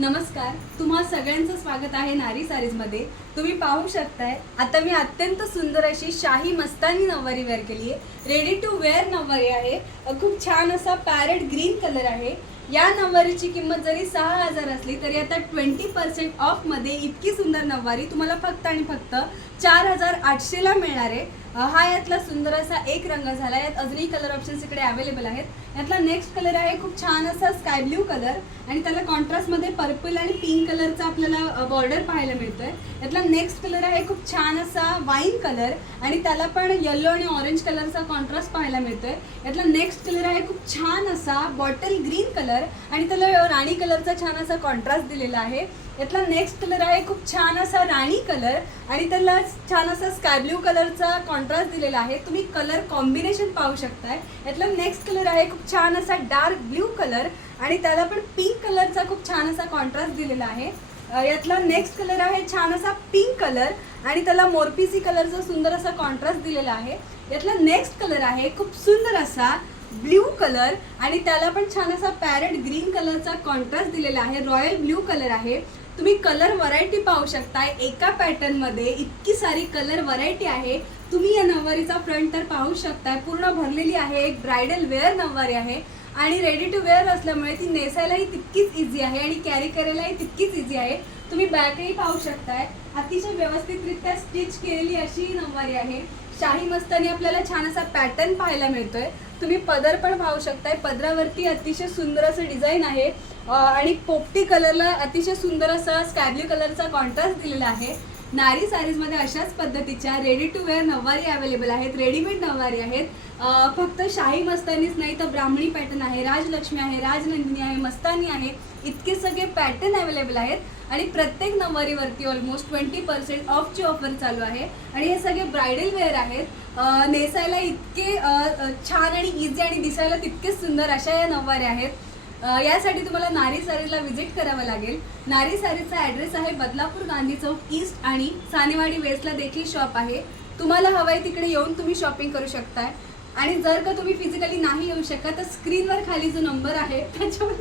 नमस्कार तुम्हा सगळ्यांचं स्वागत आहे नारी सारीजमध्ये. तुम्ही पाहू शकताय आता मी अत्यंत सुंदर अशी शाही मस्तानी नऊवारी वेअर केली आहे रेडी टू वेअर नऊवारी आहे. खूप छान असा पॅरेट ग्रीन कलर आहे. या नऊवारीची किंमत जरी सहा हजार असली तरी आता ट्वेंटी पर्सेंट ऑफमध्ये इतकी सुंदर नऊवारी तुम्हाला फक्त आणि फक्त चार हजार आठशेला मिळणार आहे. हा यातला सुंदर असा एक रंग झाला. यात अजूनही कलर ऑप्शन्स इकडे अवेलेबल आहेत. यातला नेक्स्ट कलर आहे खूप छान असा स्काय ब्ल्यू कलर आणि त्याला कॉन्ट्रास्टमध्ये पर्पल आणि पिंक कलरचा आपल्याला बॉर्डर पाहायला मिळतोय. यातला नेक्स्ट कलर आहे खूप छान असा वाईन कलर आणि त्याला पण येल्लो आणि ऑरेंज कलरचा कॉन्ट्रास्ट पाहायला मिळतोय. यातला नेक्स्ट कलर आहे खूप छान असा बॉटल ग्रीन कलर आणि त्याला राणी कलरचा छान असा कॉन्ट्रास्ट दिलेला आहे. यातला नेक्स्ट कलर आहे खूप छान असा राणी कलर आणि त्याला छान असा स्काय ब्ल्यू कलरचा कॉन्ट्रास्ट दिलेला आहे. तुम्ही कलर कॉम्बिनेशन पाहू शकताय. यातला नेक्स्ट कलर आहे खूप छान असा डार्क ब्ल्यू कलर आणि त्याला पण पिंक कलरचा खूप छान असा कॉन्ट्रास्ट दिलेला आहे. यातला नेक्स्ट कलर आहे छान असा पिंक कलर आणि त्याला मोरपीसी कलरचा सुंदर असा कॉन्ट्रास्ट दिलेला आहे. यातला नेक्स्ट कलर आहे खूप सुंदर असा ब्ल्यू कलर आणि त्याला पण छान असा पॅरेट ग्रीन कलरचा कॉन्ट्रास्ट दिलेला आहे. रॉयल ब्ल्यू कलर आहे. तुम्ही कलर व्हरायटी पाहू शकताय. एका पॅटर्नमध्ये इतकी सारी कलर व्हरायटी आहे. तुम्ही या नऊवारीचा फ्रंट तर पाहू शकताय. पूर्ण भरलेली आहे. एक ब्रायडल वेअर नऊवारी आहे. आणि रेडी टू वेअर असल्यामुळे ती नेसायलाही तितकीच इझी आहे आणि कॅरी करायलाही तितकीच इझी आहे. तुम्ही बॅकही पाहू शकताय. अतिशय व्यवस्थितरित्या स्टिच केलेली अशी ही नऊवारी आहे. शाही मस्तानी आपल्याला छान असा पॅटर्न पाहायला मिळतोय. तुम्ही पदर पण पाहू शकताय. पदरावरती अतिशय सुंदर असं डिझाईन आहे. आणि पोपटी कलरला अतिशय सुंदर असा स्कायब्ल्यू कलरचा कॉन्ट्रास्ट दिलेला आहे. नारी सारीजमध्ये अशाच पद्धतीच्या रेडी टू वेअर नववारी अवेलेबल आहेत रेडीमेड नववारी आहेत. फक्त शाही मस्तानीच नाही तर ब्राह्मणी पॅटर्न आहे राजलक्ष्मी आहे राजनंदिनी आहे मस्तानी आहे इतके सगळे पॅटर्न अवेलेबल आहेत. आणि प्रत्येक नऊवारीवरती ऑलमोस्ट ट्वेंटी पर्सेंट ऑफची ऑफर चालू आहे. आणि हे सगळे ब्रायडल वेअर आहेत. नेसायला इतके छान आणि इझी आणि दिसायला तितकेच सुंदर अशा या नववाऱ्या आहेत. यासाठी तुम्हाला नारी सारीला व्हिजिट करावं लागेल. नारी सारीचा ॲड्रेस आहे बदलापूर गांधी चौक ईस्ट आणि सानेवाडी वेस्टला देखील शॉप आहे. तुम्हाला हवंय तिकडे येऊन तुम्ही शॉपिंग करू शकताय. आणि जर का तुम्ही फिजिकली नाही येऊ शकता तर स्क्रीनवर खाली जो नंबर आहे त्याच्यावर